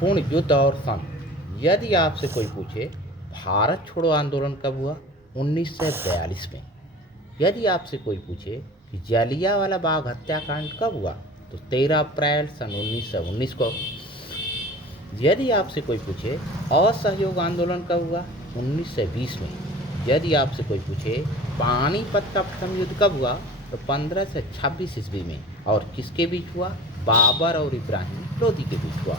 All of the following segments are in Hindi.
पूर्ण युद्ध और सन। यदि आपसे कोई पूछे भारत छोड़ो आंदोलन कब हुआ, 1942 में। यदि आपसे कोई पूछे कि जालियांवाला बाग हत्याकांड कब हुआ, तो 13 अप्रैल सन 1919 को। यदि आपसे कोई पूछे असहयोग आंदोलन कब हुआ, 1920 में। यदि आपसे कोई पूछे पानीपत का प्रथम युद्ध कब हुआ, तो 1526 ईस्वी में। और किसके बीच हुआ, बाबर और इब्राहिम लोदी के बीच हुआ।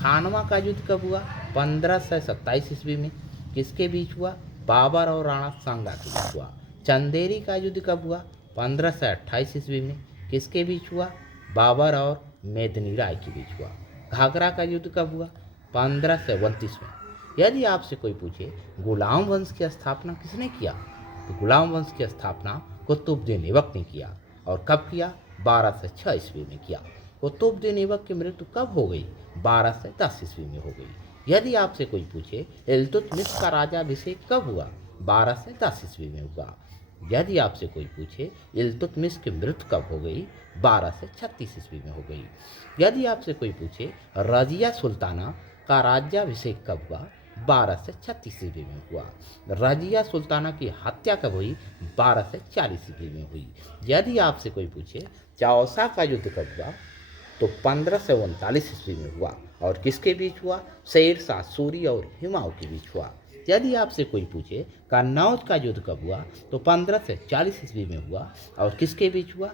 खानवा का युद्ध कब हुआ, 1527 ईस्वी में। किसके बीच हुआ, बाबर और राणा सांगा के बीच हुआ। चंदेरी का युद्ध कब हुआ, 1528 ईस्वी में। किसके बीच हुआ, बाबर और मेदिनी राय के बीच हुआ। घाघरा का युद्ध कब हुआ, 1529 में। यदि आपसे कोई पूछे गुलाम वंश की स्थापना किसने किया, तो गुलाम वंश की स्थापना कुतुबुद्दीन ऐबक ने किया। और कब किया, 1206 ईस्वी में किया। कुतुबुद्दीन ऐबक की मृत्यु कब हो गई, 1210 ईस्वी में हो गई। यदि आपसे कोई पूछे इल्तुतमिश का राजाभिषेक कब हुआ, 1210 ईस्वी में हुआ। यदि आपसे कोई पूछे इल्तुतमिश की मृत्यु कब हो गई, 1236 ईस्वी में हो गई। यदि आपसे कोई पूछे रजिया सुल्ताना का राज्याभिषेक कब हुआ, 1236 ईस्वी में हुआ। रजिया सुल्ताना की हत्या कब हुई, 1240 ईस्वी में हुई। यदि आपसे कोई पूछे चौसा का युद्ध कब हुआ, तो 1539 ईस्वी में हुआ। और किसके बीच हुआ, शेर शाह सूरी और हुमायूं के बीच हुआ। यदि आपसे कोई पूछे कन्नौज का युद्ध कब हुआ, तो 1540 ईस्वी में हुआ। और किसके बीच हुआ,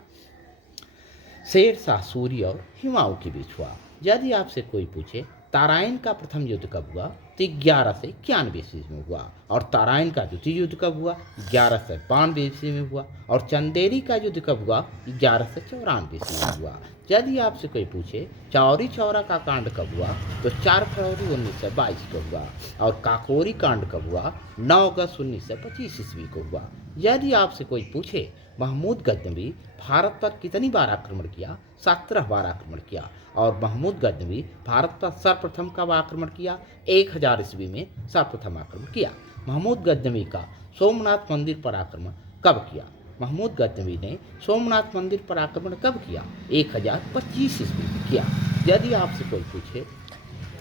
शेर शाह सूरी और हुमायूं के बीच हुआ। यदि आपसे कोई पूछे तराइन का प्रथम युद्ध कब हुआ, तो 1191 ईस्वी में हुआ। और तराइन का द्वितीय युद्ध कब हुआ, 1192 ईस्वी में हुआ। और चंदेरी का युद्ध कब हुआ, 1194 ईस्वी में हुआ। यदि आपसे कोई पूछे चौरी चौरा का कांड कब हुआ, तो 4 फरवरी 1922 को हुआ। और काकोरी कांड कब हुआ, 9 अगस्त 1925 ईस्वी को हुआ। यदि आपसे कोई पूछे महमूद गजनवी भारत पर कितनी बार आक्रमण किया, 17 बार आक्रमण किया। और महमूद गजनवी भारत पर सर्वप्रथम कब आक्रमण किया, 1000 ईस्वी में सर्वप्रथम आक्रमण किया। महमूद गजनवी का सोमनाथ मंदिर पर आक्रमण कब किया, महमूद गजनवी ने सोमनाथ मंदिर पर आक्रमण कब किया, 1025 ईस्वी में किया। यदि आपसे कोई पूछे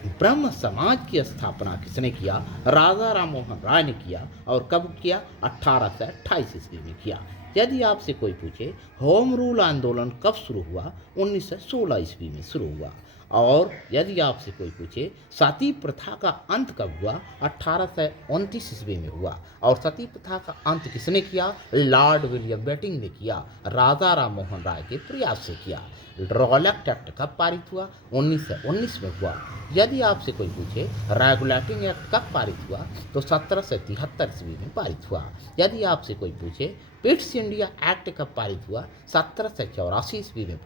ब्रह्म समाज की स्थापना किसने किया, राजा राममोहन राय ने किया। और कब किया, 1828 ईस्वी में किया। यदि आपसे कोई पूछे होम रूल आंदोलन कब शुरू हुआ, 1916 ईस्वी में शुरू हुआ। और यदि आपसे कोई पूछे सती प्रथा का अंत कब हुआ, 1829 ईस्वी में हुआ। और सती प्रथा का अंत किसने किया, लॉर्ड विलियम बेटिंग ने किया, राजा राममोहन राय के प्रयास से किया। रॉलेट एक्ट कब पारित हुआ, 1919 में हुआ। यदि आपसे कोई पूछे रेगुलेटिंग एक्ट कब पारित हुआ, तो 1773 ईस्वी में पारित हुआ। यदि आपसे कोई पूछे पिट्स इंडिया एक्ट कब पारित हुआ, 1784 ईस्वी में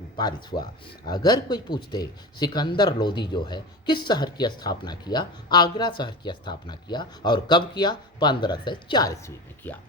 पारित हुआ। अगर कोई पूछते सिकंदर लोदी जो है किस शहर की स्थापना किया, आगरा शहर की स्थापना किया। और कब किया, 1504 ईस्वी में किया।